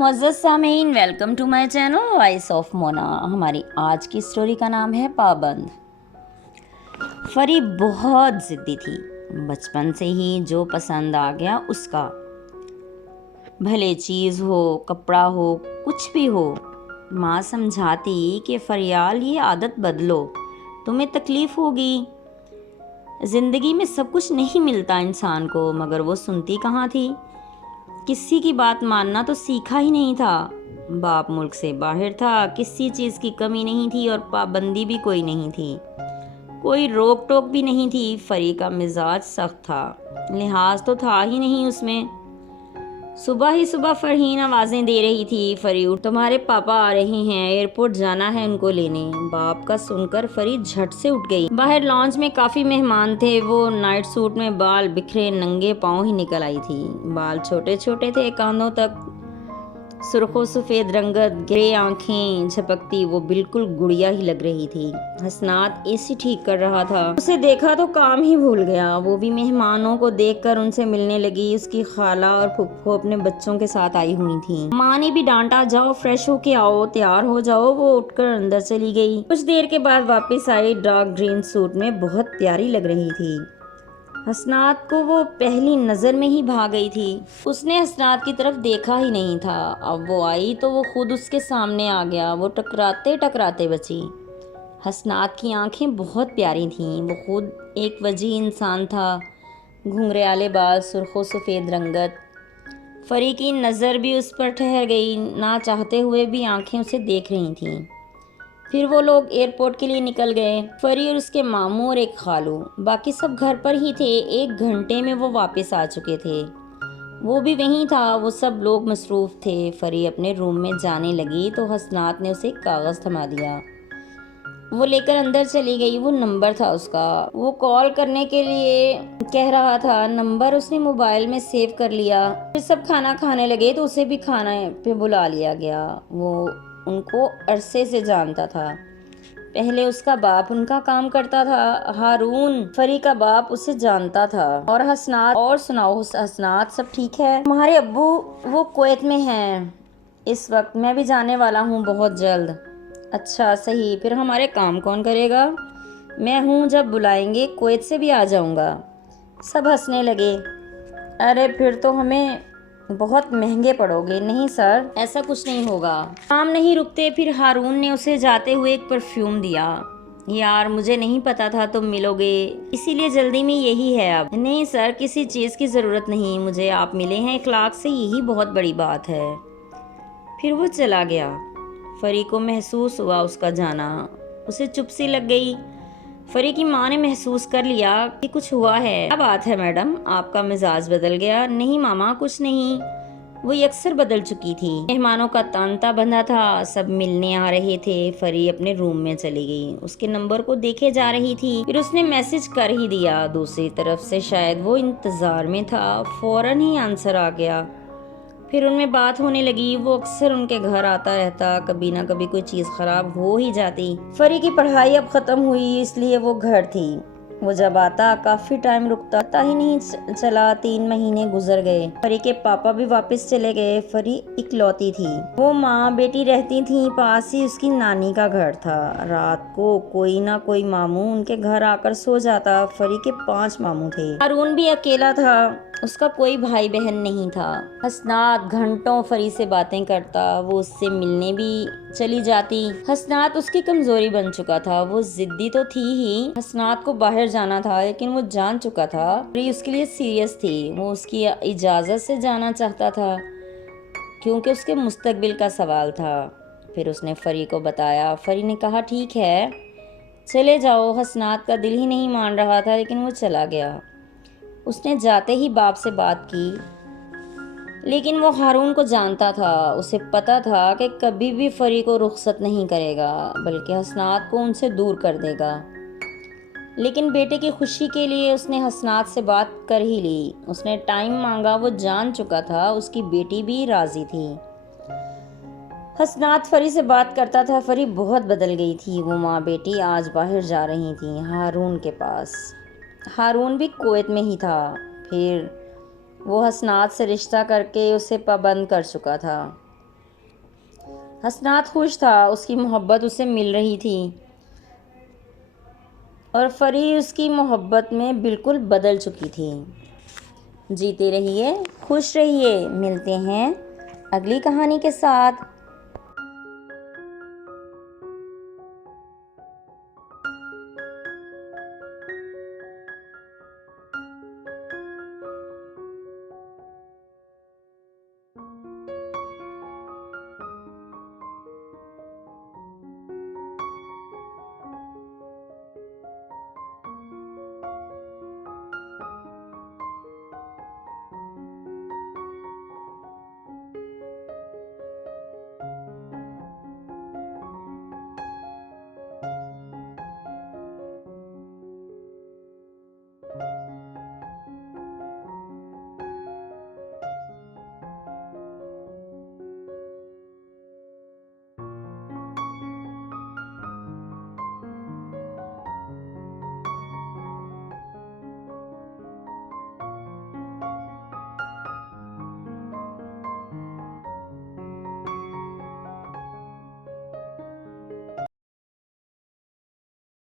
मुअज़्ज़ज़ सामीन, welcome to my channel voice of Mona. हमारी आज की स्टोरी का नाम है पाबंद। फरी बहुत ज़िद्दी थी। बचपन से ही जो पसंद आ गया उसका, भले चीज़ हो, कपड़ा हो, कुछ भी हो। माँ समझाती कि फरियाल ये आदत बदलो, तुम्हें तकलीफ़ होगी। ज़िंदगी में सब कुछ नहीं मिलता इंसान को, मगर वो सुनती कहाँ थी। किसी की बात मानना तो सीखा ही नहीं था। बाप मुल्क से बाहर था, किसी चीज़ की कमी नहीं थी और पाबंदी भी कोई नहीं थी। कोई रोक टोक भी नहीं थी। फरी का मिजाज सख्त था, लिहाज तो था ही नहीं उसमें। सुबह ही सुबह फरहीन आवाज़ें दे रही थी, फरी उठ, तुम्हारे पापा आ रहे हैं, एयरपोर्ट जाना है उनको लेने। बाप का सुनकर फरी झट से उठ गई। बाहर लॉन्च में काफ़ी मेहमान थे। वो नाइट सूट में बाल बिखरे नंगे पाँव ही निकल आई थी। बाल छोटे छोटे थे, कांधों तक, सुर्खो सफ़ेद रंगत, ग्रे आंखें झपकती। वो बिल्कुल गुड़िया ही लग रही थी। हसनात एसी ठीक कर रहा था, उसे देखा तो काम ही भूल गया। वो भी मेहमानों को देखकर उनसे मिलने लगी। उसकी खाला और फुफ्फो अपने बच्चों के साथ आई हुई थी। माँ ने भी डांटा, जाओ फ्रेश होके आओ, तैयार हो जाओ। वो उठकर अंदर चली गई। कुछ देर के बाद वापस आई। डार्क ग्रीन सूट में बहुत प्यारी लग रही थी। हसनात को वो पहली नज़र में ही भा गई थी। उसने हसनात की तरफ देखा ही नहीं था। अब वो आई तो वो खुद उसके सामने आ गया। वो टकराते टकराते बची। हसनात की आंखें बहुत प्यारी थीं। वो खुद एक वजीह इंसान था, घुंघराले बाल, सुर्खो सफ़ेद रंगत। फरी की नज़र भी उस पर ठहर गई। ना चाहते हुए भी आंखें उसे देख रही थीं। फिर वो लोग एयरपोर्ट के लिए निकल गए। फरी और उसके मामू और एक खालू, बाकी सब घर पर ही थे। 1 घंटे में वो वापस आ चुके थे। वो भी वहीं था। वो सब लोग मसरूफ़ थे। फरी अपने रूम में जाने लगी तो हसनात ने उसे एक कागज़ थमा दिया। वो लेकर अंदर चली गई। वो नंबर था उसका। वो कॉल करने के लिए कह रहा था। नंबर उसने मोबाइल में सेव कर लिया। फिर सब खाना खाने लगे तो उसे भी खाने पे बुला लिया गया। वो उनको अरसे से जानता था। पहले उसका बाप उनका काम करता था। हारून, फरी का बाप, उसे जानता था। और हसनात, और सुनाओ हसनात, सब ठीक है? तुम्हारे अब्बू वो कुवैत में हैं इस वक्त। मैं भी जाने वाला हूँ बहुत जल्द। अच्छा सही, फिर हमारे काम कौन करेगा? मैं हूँ, जब बुलाएंगे कुवैत से भी आ जाऊँगा। सब हंसने लगे। अरे फिर तो हमें बहुत महंगे पड़ोगे। नहीं सर, ऐसा कुछ नहीं होगा। काम नहीं रुकते। फिर हारून ने उसे जाते हुए एक परफ्यूम दिया। यार मुझे नहीं पता था तुम मिलोगे, इसीलिए जल्दी में यही है। अब नहीं सर, किसी चीज़ की ज़रूरत नहीं मुझे, आप मिले हैं इखलाक से, यही बहुत बड़ी बात है। फिर वो चला गया। फरी को महसूस हुआ उसका जाना। उसे चुप सी लग गई। फरी की माँ ने महसूस कर लिया कि कुछ हुआ है। क्या बात है मैडम, आपका मिजाज बदल गया? नहीं मामा, कुछ नहीं। वो अक्सर बदल चुकी थी। मेहमानों का तांता बंधा था, सब मिलने आ रहे थे। फरी अपने रूम में चली गई। उसके नंबर को देखे जा रही थी। फिर उसने मैसेज कर ही दिया। दूसरी तरफ से शायद वो इंतजार में था, फौरन ही आंसर आ गया। फिर उनमें बात होने लगी। वो अक्सर उनके घर आता रहता, कभी ना कभी कोई चीज़ खराब हो ही जाती। फरी की पढ़ाई अब ख़त्म हुई, इसलिए वो घर थी। वो जब आता काफ़ी टाइम रुकता, पता ही नहीं चला। 3 महीने गुजर गए। फरी के पापा भी वापस चले गए। फरी इकलौती थी। वो माँ बेटी रहती थी। पास ही उसकी नानी का घर था। रात को कोई ना कोई मामू उनके घर आकर सो जाता। फरी के 5 मामू थे। हारून भी अकेला था, उसका कोई भाई बहन नहीं था। हसनात घंटों फरी से बातें करता। वो उससे मिलने भी चली जाती। हसनात उसकी कमजोरी बन चुका था। वो जिद्दी तो थी ही। हसनात को बाहर जाना था, लेकिन वो जान चुका था फरी उसके लिए सीरियस थी। वो उसकी इजाज़त से जाना चाहता था, क्योंकि उसके मुस्तकबिल का सवाल था। फिर उसने फरी को बताया। फरी ने कहा ठीक है, चले जाओ। हसनात का दिल ही नहीं मान रहा था, लेकिन वो चला गया। उसने जाते ही बाप से बात की, लेकिन वो हारून को जानता था। उसे पता था कि कभी भी फरी को रुखसत नहीं करेगा, बल्कि हसनात को उनसे दूर कर देगा। लेकिन बेटे की खुशी के लिए उसने हसनात से बात कर ही ली। उसने टाइम मांगा। वो जान चुका था उसकी बेटी भी राजी थी। हसनात फरी से बात करता था। फरी बहुत बदल गई थी। वो माँ बेटी आज बाहर जा रही थी, हारून के पास। हारून भी कुवैत में ही था। फिर वो हसनात से रिश्ता करके उसे पाबंद कर चुका था। حسنات خوش تھا، اس کی محبت اسے مل رہی تھی اور فری اس کی محبت میں بالکل بدل چکی تھی۔ جیتے رہیے، خوش رہیے، ملتے ہیں اگلی کہانی کے ساتھ۔